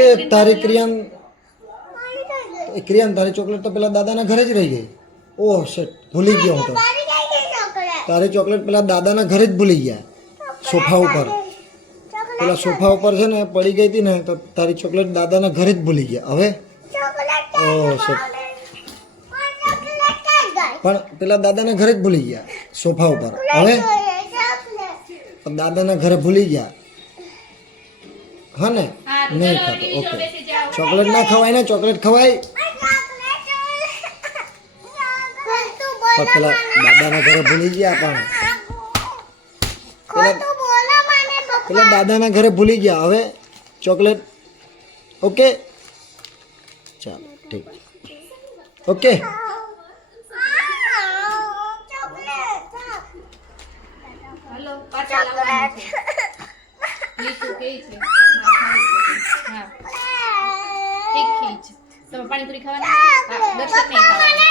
એ તારી ક્રિયાન તારી ચોકલેટ તો પેલા દાદાના ઘરે જ રહી ગઈ. ઓહ શેટ, ભૂલી ગયો હું તો. તારી ચોકલેટ પેલા દાદાના ઘરે જ ભૂલી ગયા, સોફા ઉપર. પેલા સોફા ઉપર છે ને પડી ગઈ હતી ને, તો તારી ચોકલેટ દાદાના ઘરે જ ભૂલી ગયા. હવે ઓહ શેટ, પણ પેલા દાદાના ઘરે જ ભૂલી ગયા સોફા ઉપર. હવે દાદાના ઘરે ભૂલી ગયા. હા ને, નહીં ખાતો. ઓકે, ચોકલેટ ના ખવાય ને, ચોકલેટ ખવાય. પણ પેલા દાદાના ઘરે ભૂલી ગયા. પણ પેલા દાદાના ઘરે ભૂલી ગયા. હવે ચોકલેટ. ઓકે ચાલો ઠીક. ઓકે હલો પાછા લાવવાનું છે. મીઠું કે છે હા ઠીક છે. તમે પાણીપુરી ખાવાના? હા, દર્શક નહીં ખાવાના.